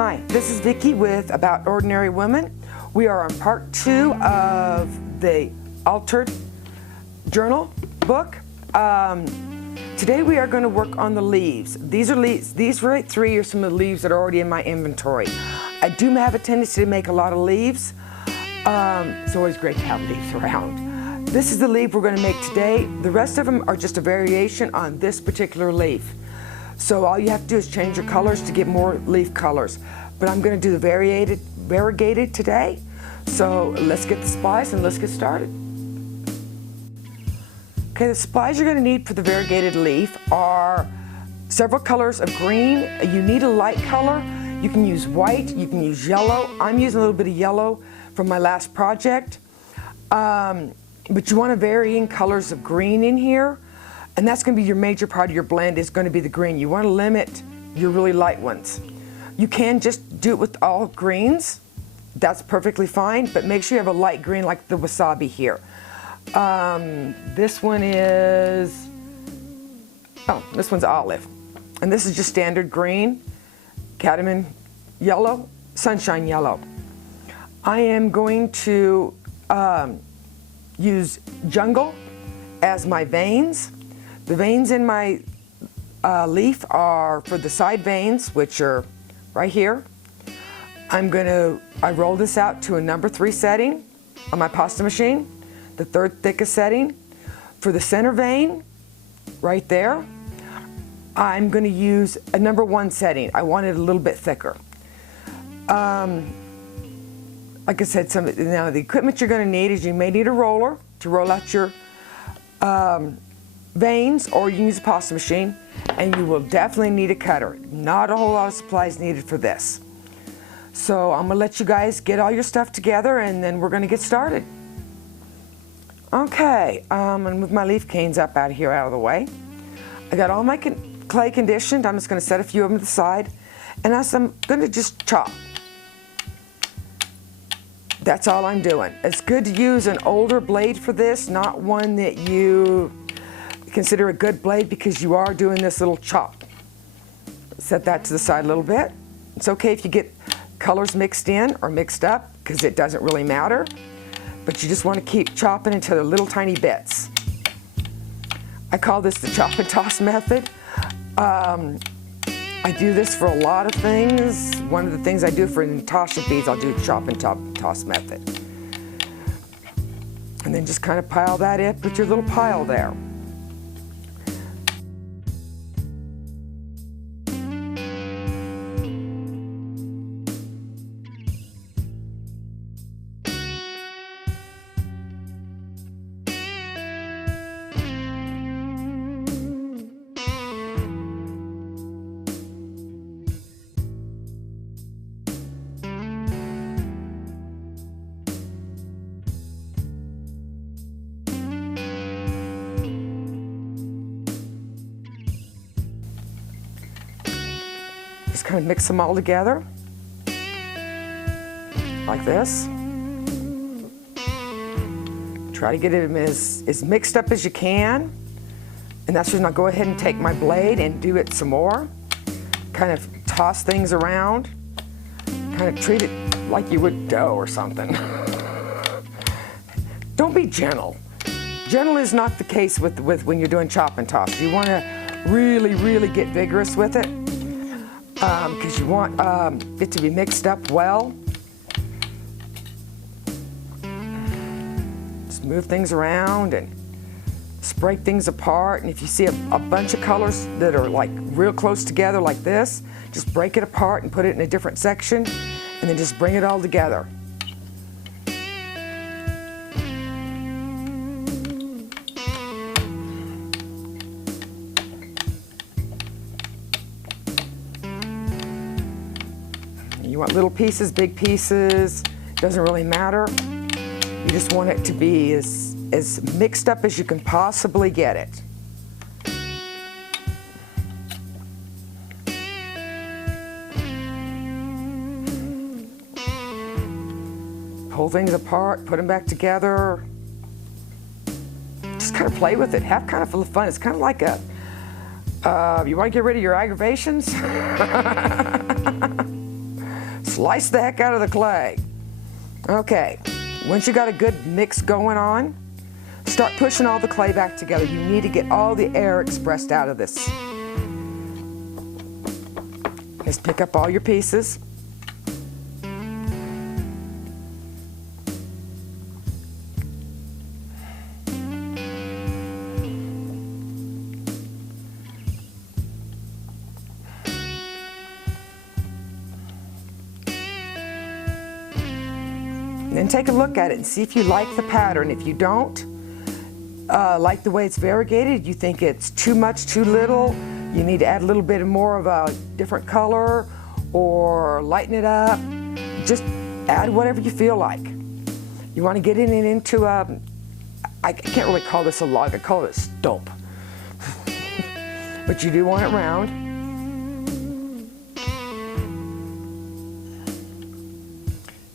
Hi, this is Vicki with About Ordinary Women. We are on part 2 of the Altered Journal book. Today we are going to work on the leaves. These right 3 are some of the leaves that are already in my inventory. I do have a tendency to make a lot of leaves. It's always great to have leaves around. This is the leaf we're going to make today. The rest of them are just a variation on this particular leaf. So all you have to do is change your colors to get more leaf colors. But I'm going to do the variegated today. So let's get the supplies and let's get started. Okay, the supplies you're going to need for the variegated leaf are several colors of green. You need a light color. You can use white, you can use yellow. I'm using a little bit of yellow from my last project. But you want varying colors of green in here. And that's going to be your major part of your blend is going to be the green. You want to limit your really light ones. You can just do it with all greens. That's perfectly fine, but make sure you have a light green like the wasabi here. This one is, this one's olive. And this is just standard green, cadmium yellow, sunshine yellow. I am going to use jungle as my veins. The veins in my leaf are for the side veins, which are right here. I roll this out to a number 3 setting on my pasta machine, the 3rd thickest setting. For the center vein, right there, I'm going to use a number 1 setting. I want it a little bit thicker. Like I said, now the equipment you're going to need is you may need a roller to roll out your veins, or you can use a pasta machine, and you will definitely need a cutter. Not a whole lot of supplies needed for this. So I'm going to let you guys get all your stuff together and then we're going to get started. Okay, I'm going to move my leaf canes up out of here, out of the way. I got all my clay conditioned. I'm just going to set a few of them to the side, and I'm going to just chop. That's all I'm doing. It's good to use an older blade for this, not one that you consider a good blade, because you are doing this little chop. Set that to the side a little bit. It's okay if you get colors mixed in or mixed up, because it doesn't really matter. But you just want to keep chopping into the little tiny bits. I call this the chop and toss method. I do this for a lot of things. One of the things I do for Natasha beads, I'll do chop and toss method. And then just kind of pile that in, put your little pile there. Just kind of mix them all together, like this. Try to get it as mixed up as you can. And that's when I'll go ahead and take my blade and do it some more. Kind of toss things around. Kind of treat it like you would dough or something. Don't be gentle. Gentle is not the case with when you're doing chop and toss. You want to really, really get vigorous with it. Because you want it to be mixed up well. Just move things around and break things apart. And if you see a bunch of colors that are like real close together like this, just break it apart and put it in a different section, and then just bring it all together. You want little pieces, big pieces, doesn't really matter. You just want it to be as mixed up as you can possibly get it. Pull things apart, put them back together. Just kind of play with it, have kind of fun. It's kind of like a, you want to get rid of your aggravations? slice the heck out of the clay. Okay, once you got a good mix going on, start pushing all the clay back together. You need to get all the air expressed out of this. Just pick up all your pieces. Then take a look at it and see if you like the pattern. If you don't like the way it's variegated, you think it's too much, too little, you need to add a little bit more of a different color or lighten it up, just add whatever you feel like. You want to get it into a, I can't really call this a log, I call it a stump. But you do want it round.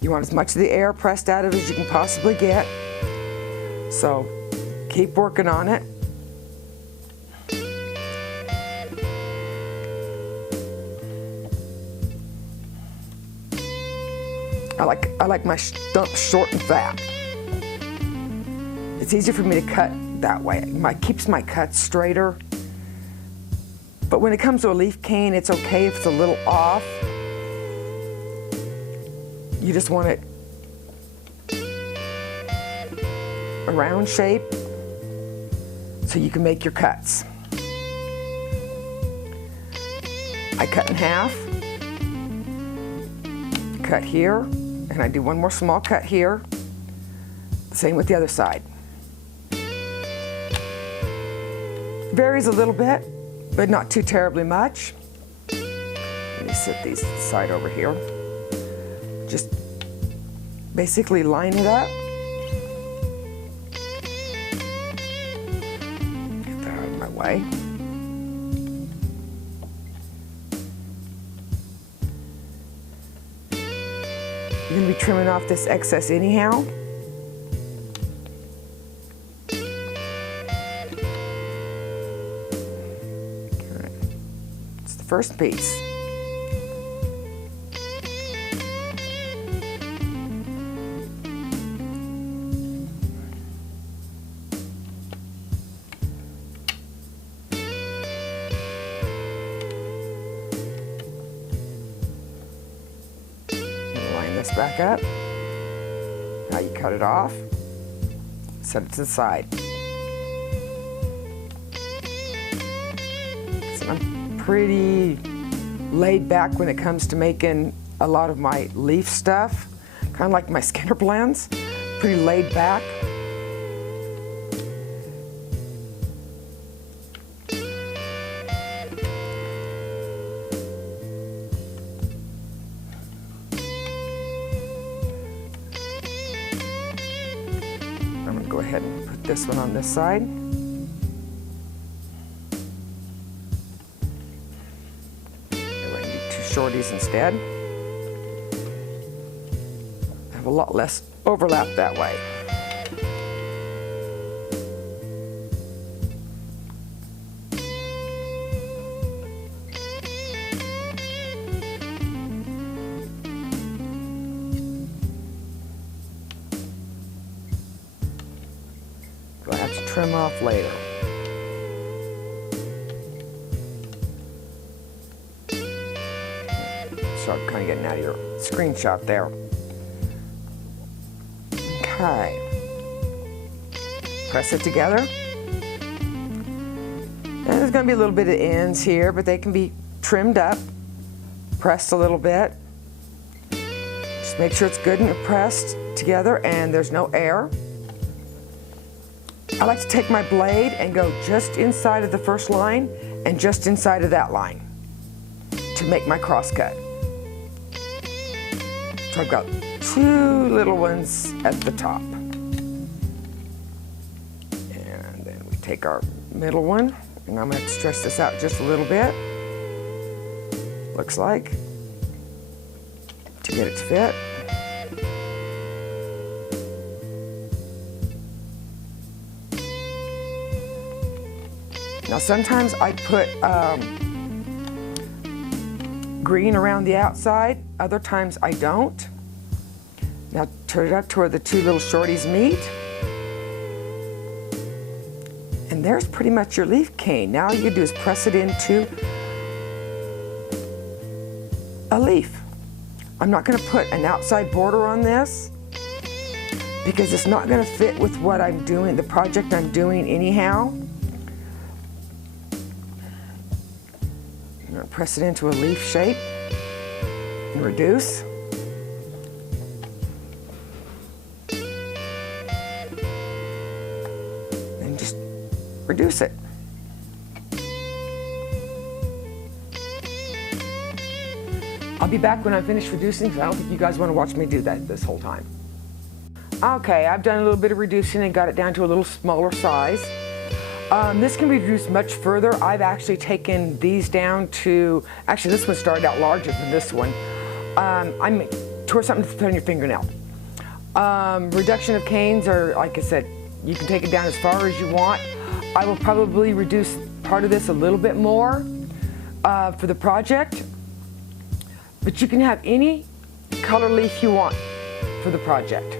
You want as much of the air pressed out of it as you can possibly get. So keep working on it. I like my stumps short and fat. It's easier for me to cut that way. It keeps my cuts straighter. But when it comes to a leaf cane, it's okay if it's a little off. You just want it a round shape so you can make your cuts. I cut in half, cut here, and I do one more small cut here. Same with the other side. Varies a little bit, but not too terribly much. Let me set these aside over here. Just basically line it up. Get that out of my way. You're going to be trimming off this excess anyhow. Okay. It's the first piece. Back up. Now you cut it off, set it to the side. So I'm pretty laid back when it comes to making a lot of my leaf stuff, kind of like my Skinner blends, pretty laid back. Go ahead and put this one on this side. I need two shorties instead. I have a lot less overlap that way. I have to trim off later. So I'm kind of getting out of your screenshot there. Okay. Press it together. And there's going to be a little bit of ends here, but they can be trimmed up, pressed a little bit. Just make sure it's good and pressed together and there's no air. I like to take my blade and go just inside of the first line and just inside of that line to make my cross cut. So I've got two little ones at the top. And then we take our middle one, and I'm going to stretch this out just a little bit, looks like, to get it to fit. Now sometimes I put green around the outside, other times I don't. Now turn it up to where the two little shorties meet. And there's pretty much your leaf cane. Now all you do is press it into a leaf. I'm not going to put an outside border on this because it's not going to fit with what I'm doing, the project I'm doing anyhow. I'm going to press it into a leaf shape and reduce. And just reduce it. I'll be back when I'm finished reducing because I don't think you guys want to watch me do that this whole time. Okay, I've done a little bit of reducing and got it down to a little smaller size. This can be reduced much further. I've actually taken these down to, actually this one started out larger than this one. I'm towards something to put on your fingernail. Reduction of canes are, like I said, you can take it down as far as you want. I will probably reduce part of this a little bit more for the project. But you can have any color leaf you want for the project.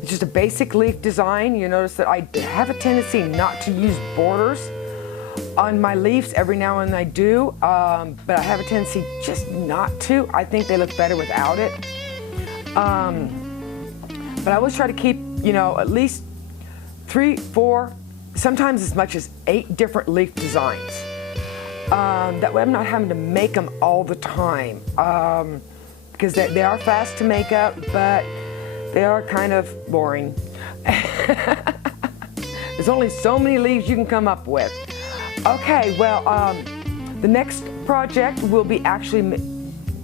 It's just a basic leaf design. You notice that I have a tendency not to use borders on my leaves. Every now and then I do, but I have a tendency just not to. I think they look better without it. But I always try to keep, you know, at least 3, 4, sometimes as much as 8 different leaf designs. That way I'm not having to make them all the time, because they are fast to make up, but they are kind of boring. There's only so many leaves you can come up with. Okay, well, the next project will be actually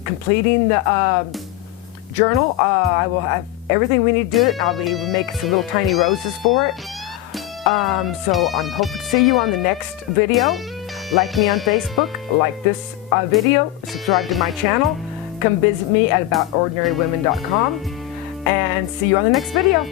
completing the journal. I will have everything we need to do it. I'll be able to make some little tiny roses for it. So I'm hoping to see you on the next video. Like me on Facebook, like this video, subscribe to my channel, come visit me at aboutordinarywomen.com, and see you on the next video.